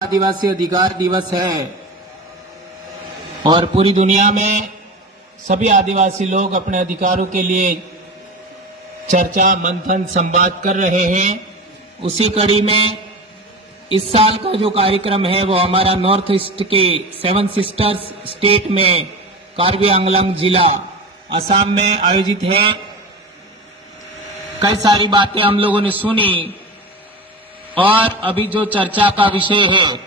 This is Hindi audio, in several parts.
आदिवासी अधिकार दिवस है और पूरी दुनिया में सभी आदिवासी लोग अपने अधिकारों के लिए चर्चा मंथन संवाद कर रहे हैं। उसी कड़ी में इस साल का जो कार्यक्रम है वो हमारा नॉर्थ ईस्ट के 7 सिस्टर्स स्टेट में कार्बी आंगलंग जिला असम में आयोजित है। कई सारी बातें हम लोगों ने सुनी और अभी जो चर्चा का विषय है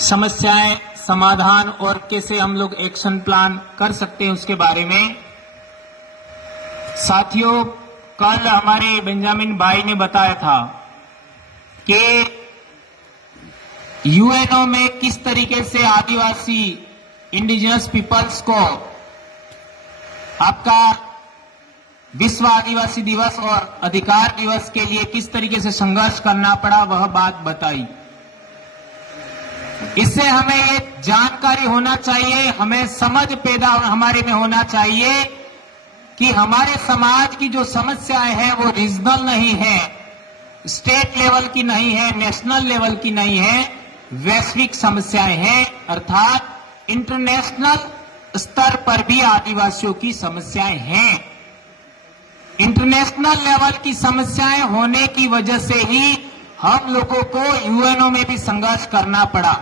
समस्याएं समाधान और कैसे हम लोग एक्शन प्लान कर सकते हैं उसके बारे में। साथियों, कल हमारे बेंजामिन भाई ने बताया था कि यूएनओ में किस तरीके से आदिवासी इंडिजिनस पीपल्स को आपका विश्व आदिवासी दिवस और अधिकार दिवस के लिए किस तरीके से संघर्ष करना पड़ा, वह बात बताई। इससे हमें ये जानकारी होना चाहिए, हमें समझ पैदा हमारे में होना चाहिए कि हमारे समाज की जो समस्याएं हैं वो रीजनल नहीं है, स्टेट लेवल की नहीं है, नेशनल लेवल की नहीं है, वैश्विक समस्याएं हैं। अर्थात इंटरनेशनल स्तर पर भी आदिवासियों की समस्याएं हैं। इंटरनेशनल लेवल की समस्याएं होने की वजह से ही हम लोगों को यूएनओ में भी संघर्ष करना पड़ा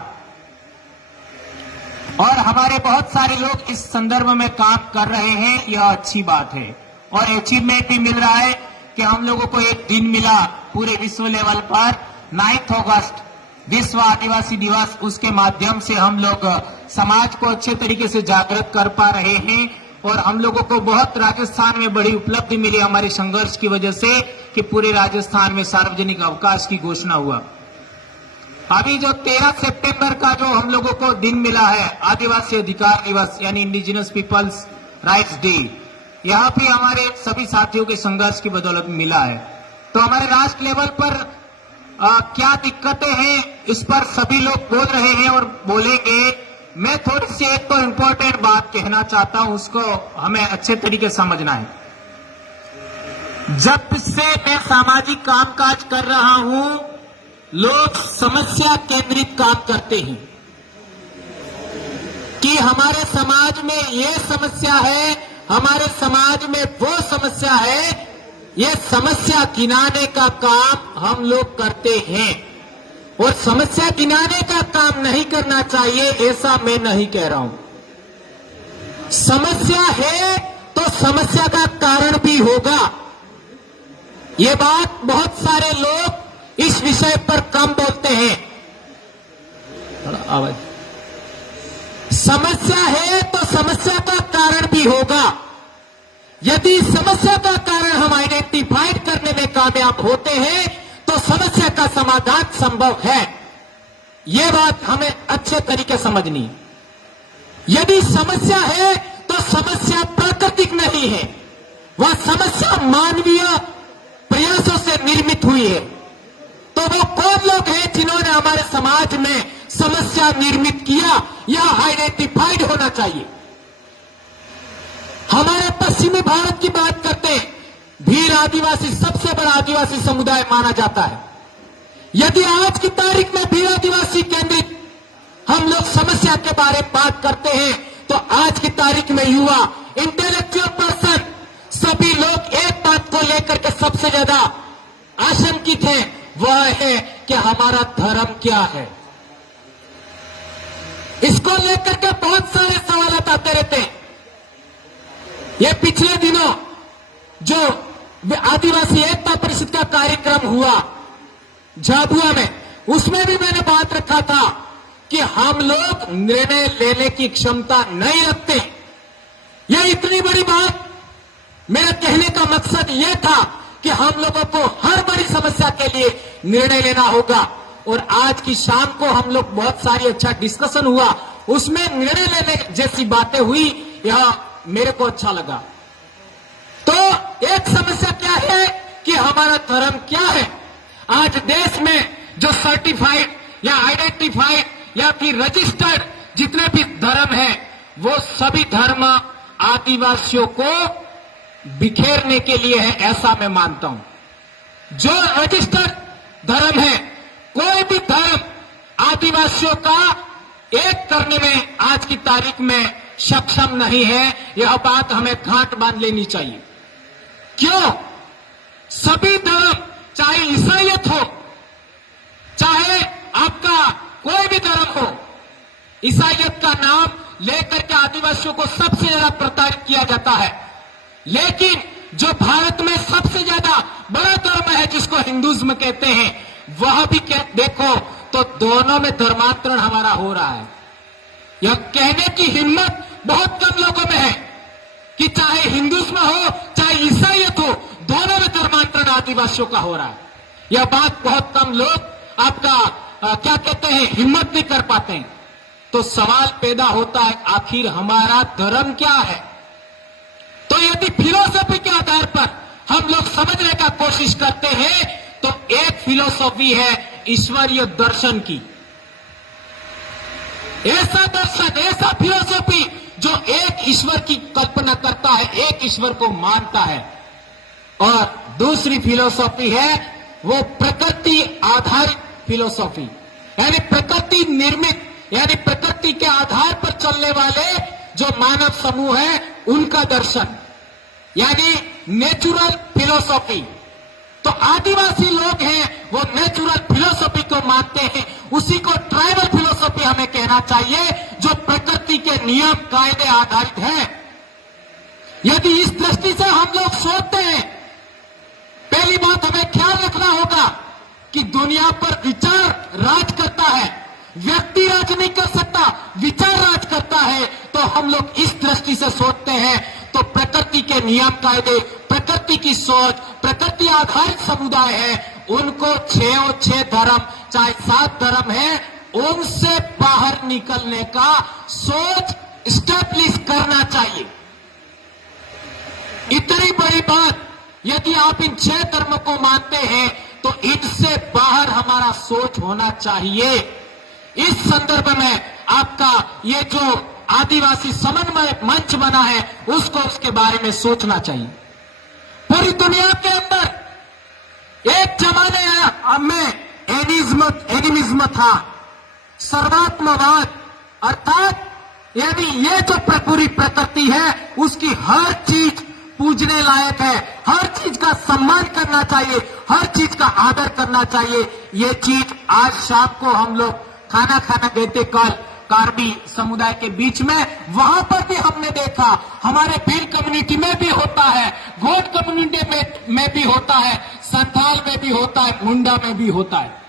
और हमारे बहुत सारे लोग इस संदर्भ में काम कर रहे हैं। यह अच्छी बात है और अचीवमेंट भी मिल रहा है कि हम लोगों को एक दिन मिला पूरे विश्व लेवल पर 9 अगस्त विश्व आदिवासी दिवस। उसके माध्यम से हम लोग समाज को अच्छे तरीके से जागृत कर पा रहे हैं और हम लोगों को बहुत राजस्थान में बड़ी उपलब्धि मिली हमारे संघर्ष की वजह से कि पूरे राजस्थान में सार्वजनिक अवकाश की घोषणा हुआ। अभी जो 13 सितंबर का जो हम लोगों को दिन मिला है आदिवासी अधिकार दिवस यानी इंडिजिनस पीपल्स राइट्स डे, यहाँ भी हमारे सभी साथियों के संघर्ष की बदौलत मिला है। तो हमारे राष्ट्र लेवल पर क्या दिक्कतें हैं इस पर सभी लोग बोल रहे हैं और बोलेंगे। मैं थोड़ी सी एक तो इम्पोर्टेंट बात कहना चाहता हूं, उसको हमें अच्छे तरीके से समझना है। जब से मैं सामाजिक कामकाज कर रहा हूं, लोग समस्या केंद्रित काम करते हैं कि हमारे समाज में ये समस्या है, हमारे समाज में वो समस्या है। ये समस्या गिनाने का काम हम लोग करते हैं और समस्या गिनाने का काम नहीं करना चाहिए, ऐसा मैं नहीं कह रहा हूं। समस्या है तो समस्या का कारण भी होगा। ये बात बहुत सारे लोग इस विषय पर कम बोलते हैं। समस्या है तो समस्या का कारण भी होगा। यदि समस्या का कारण हम आइडेंटिफाइड करने में कामयाब होते हैं तो समस्या का समाधान संभव है। यह बात हमें अच्छे तरीके समझनी है। यदि समस्या है तो समस्या प्राकृतिक नहीं है, वह समस्या मानवीय प्रयासों से निर्मित हुई है। तो वो कौन लोग हैं जिन्होंने हमारे समाज में समस्या निर्मित किया, यह आइडेंटिफाइड होना चाहिए। हमारे पश्चिमी भारत की बात करते हैं, भील आदिवासी सबसे बड़ा आदिवासी समुदाय माना जाता है। यदि आज की तारीख में भील आदिवासी केंद्रित हम लोग समस्या के बारे में बात करते हैं तो आज की तारीख में युवा इंटेलेक्चुअल पर्सन सभी लोग एक बात को लेकर के सबसे ज्यादा आशंकित हैं, वह है कि हमारा धर्म क्या है। इसको लेकर के बहुत सारे सवाल आते रहते हैं। ये पिछले दिनों जो आदिवासी एकता परिषद का कार्यक्रम हुआ झाबुआ में, उसमें भी मैंने बात रखा था कि हम लोग निर्णय लेने की क्षमता नहीं रखते। यह इतनी बड़ी बात, मेरा कहने का मकसद यह था कि हम लोगों को हर बड़ी समस्या के लिए निर्णय लेना होगा। और आज की शाम को हम लोग बहुत सारी अच्छा डिस्कशन हुआ, उसमें निर्णय लेने जैसी बातें हुई, यह मेरे को अच्छा लगा। तो एक समस्या क्या है कि हमारा धर्म क्या है। आज देश में जो सर्टिफाइड या आइडेंटिफाइड या फिर रजिस्टर्ड जितने भी धर्म है, वो सभी धर्म आदिवासियों को बिखेरने के लिए है, ऐसा मैं मानता हूं। जो रजिस्टर्ड धर्म है, कोई भी धर्म आदिवासियों का एक करने में आज की तारीख में सक्षम नहीं है। यह बात हमें गांठ बांध लेनी चाहिए। क्यों? सभी धर्म, चाहे ईसाईयत हो, चाहे आपका कोई भी धर्म हो, ईसाईयत का नाम लेकर के आदिवासियों को सबसे ज्यादा प्रताड़ित किया जाता है। लेकिन जो भारत में सबसे ज्यादा बड़ा धर्म है, जिसको हिंदुइज्म कहते हैं, वह भी देखो तो दोनों में धर्मांतरण हमारा हो रहा है। यह कहने की हिम्मत बहुत कम लोगों में है कि चाहे हिंदुइज्म हो चाहे ईसाईयत हो, दोनों में धर्मांतरण आदिवासियों का हो रहा है। यह बात बहुत कम लोग आपका क्या कहते हैं, हिम्मत नहीं कर पाते हैं। तो सवाल पैदा होता है, आखिर हमारा धर्म क्या है? तो यदि फिलोसफी के आधार पर हम लोग समझने का कोशिश करते हैं, तो एक फिलोसफी है ईश्वरीय दर्शन की। ऐसा दर्शन, ऐसा फिलोसफी जो एक ईश्वर की कल्पना करता है, एक ईश्वर को मानता है। और दूसरी फिलोसफी है वो प्रकृति आधारित फिलोसफी, यानी प्रकृति निर्मित, यानी प्रकृति के आधार पर चलने वाले जो मानव समूह है, उनका दर्शन, यानी नेचुरल फिलोसफी। तो आदिवासी लोग हैं वो नेचुरल फिलोसफी को मानते हैं, उसी को ट्राइबल फिलोसफी हमें कहना चाहिए, जो प्रकृति के नियम कायदे आधारित है। यदि इस दृष्टि से हम लोग सोचते हैं, पहली बात हमें ख्याल रखना होगा कि दुनिया पर विचार राज करता है, व्यक्ति राज नहीं कर सकता, विचार राज करता है। तो हम लोग इस दृष्टि से सोचते हैं, तो प्रकृति के नियम कायदे, प्रकृति की सोच, प्रकृति आधारित समुदाय है, उनको 6 धर्म चाहे 7 धर्म है, उनसे बाहर निकलने का सोच स्टैब्लिश करना चाहिए। इतनी बड़ी बात, यदि आप इन 6 धर्म को मानते हैं, तो इनसे बाहर हमारा सोच होना चाहिए। इस संदर्भ में आपका ये जो आदिवासी समन्वय मंच बना है, उसको उसके बारे में सोचना चाहिए। पूरी दुनिया के अंदर एक जमाने में एनिमिज्म था, सर्वात्मवाद, अर्थात यानी ये जो पूरी प्रकृति है, उसकी हर चीज पूजने लायक है, हर चीज का सम्मान करना चाहिए, हर चीज का आदर करना चाहिए। ये चीज आज शाम को हम लोग खाना गए थे कल कार्बी समुदाय के बीच में, वहां पर भी हमने देखा, हमारे भील कम्युनिटी में भी होता है, गोंड कम्युनिटी में भी होता है, संथाल में भी होता है, मुंडा में भी होता है,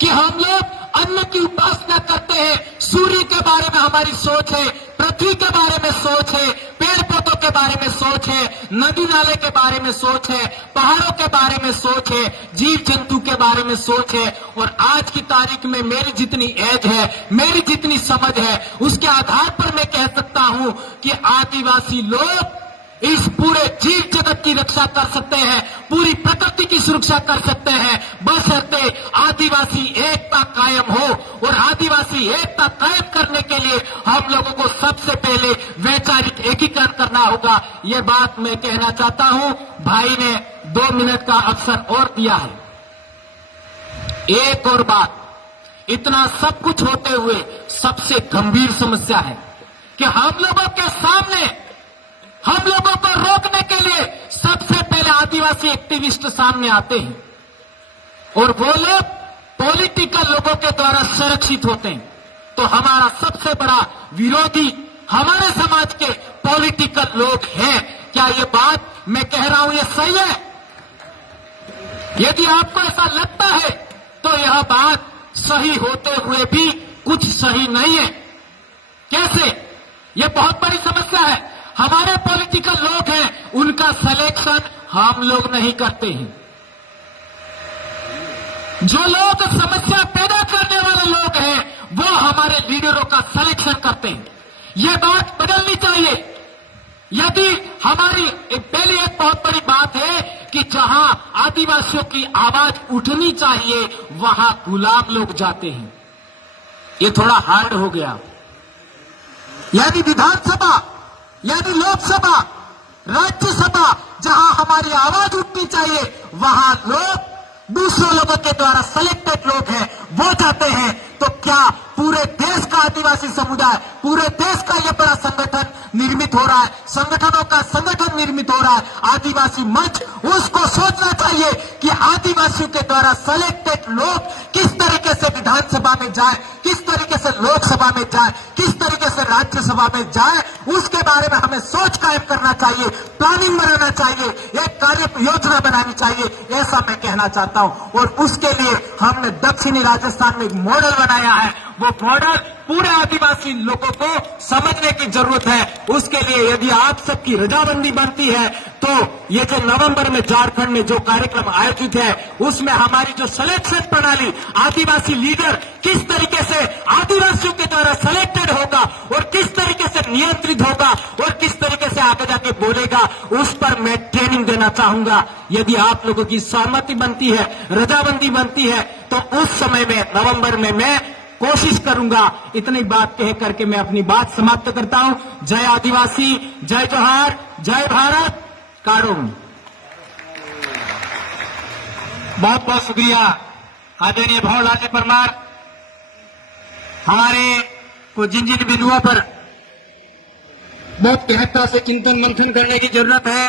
कि हम लोग अन्न की उपासना करते हैं। सूर्य के बारे में हमारी सोच है, पृथ्वी के बारे में सोच है, पेड़ पौधों के बारे में सोच है, नदी नाले के बारे में सोच है, पहाड़ों के बारे में सोच है, जीव जंतु के बारे में सोच है। और आज की तारीख में मेरी जितनी एज है, मेरी जितनी समझ है, उसके आधार पर मैं कह सकता हूं कि आदिवासी लोग इस पूरे जीव जगत की रक्षा कर सकते हैं, पूरी प्रकृति की सुरक्षा कर सकते हैं, बशर्ते आदिवासी एकता कायम हो। और आदिवासी एकता कायम करने के लिए हम लोगों को सबसे पहले वैचारिक एकीकरण करना होगा। ये बात मैं कहना चाहता हूं। भाई ने 2 मिनट का अवसर और दिया है। एक और बात, इतना सब कुछ होते हुए सबसे गंभीर समस्या है कि हम लोगों के सामने, हम लोगों को रोकने के लिए सबसे पहले आदिवासी एक्टिविस्ट सामने आते हैं, और वो लोग पॉलिटिकल लोगों के द्वारा संरक्षित होते हैं। तो हमारा सबसे बड़ा विरोधी हमारे समाज के पॉलिटिकल लोग हैं। क्या ये बात मैं कह रहा हूं ये सही है? यदि आपको ऐसा लगता है तो यह बात सही होते हुए भी कुछ सही नहीं है। कैसे? यह बहुत बड़ी समस्या है। हमारे पॉलिटिकल लोग हैं, उनका सिलेक्शन हम लोग नहीं करते हैं। जो लोग समस्या पैदा करने वाले लोग हैं, वो हमारे लीडरों का सिलेक्शन करते हैं। यह बात बदलनी चाहिए। यदि हमारी पहली एक बहुत बड़ी बात है कि जहां आदिवासियों की आवाज उठनी चाहिए, वहां गुलाम लोग जाते हैं। ये थोड़ा हार्ड हो गया। यानी विधानसभा, यानी लोकसभा, राज्यसभा, जहां हमारी आवाज उठनी चाहिए, वहां लोग दूसरे लोगों के द्वारा सिलेक्टेड लोग हैं, वो जाते हैं, तो क्या पूरे देश का आदिवासी समुदाय, पूरे देश का ये बड़ा संगठन निर्मित हो रहा है, संगठनों का संगठन निर्मित हो रहा है, आदिवासी मंच, उसको सोचना चाहिए कि आदिवासियों के द्वारा सेलेक्टेड लोग किस तरीके से विधानसभा में जाए, किस तरीके से लोकसभा में जाए, किस तरीके से राज्यसभा में जाए, उसके बारे में हमें सोच कायम करना चाहिए, प्लानिंग बनाना चाहिए, एक कार्य योजना बनानी चाहिए, ऐसा मैं कहना चाहता हूं। और उसके लिए हमने दक्षिणी राजस्थान में एक मॉडल बनाया है, वो मॉडल पूरे आदिवासी लोगों को समझने की जरूरत है। उसके लिए यदि आप सबकी रजामंदी बनती है तो ये जो नवंबर में झारखंड में जो कार्यक्रम आयोजित है, उसमें हमारी जो सिलेक्शन प्रणाली, आदिवासी लीडर किस तरीके से आदिवासियों के द्वारा सिलेक्टेड होगा और किस तरीके से नियंत्रित होगा और किस तरीके से आगे जाके बोलेगा, उस पर मैं ट्रेनिंग देना चाहूंगा। यदि आप लोगों की सहमति बनती है, रजामंदी बनती है, तो उस समय में नवंबर में मैं कोशिश करूंगा। इतनी बात कह करके मैं अपनी बात समाप्त करता हूं। जय आदिवासी, जय जोहार, जय भारत, कारुण। बहुत बहुत शुक्रिया आदरणीय भंवरलाल जी परमार। हमारे को जिन जिन बिंदुओं पर बहुत गहनता से चिंतन मंथन करने की जरूरत है,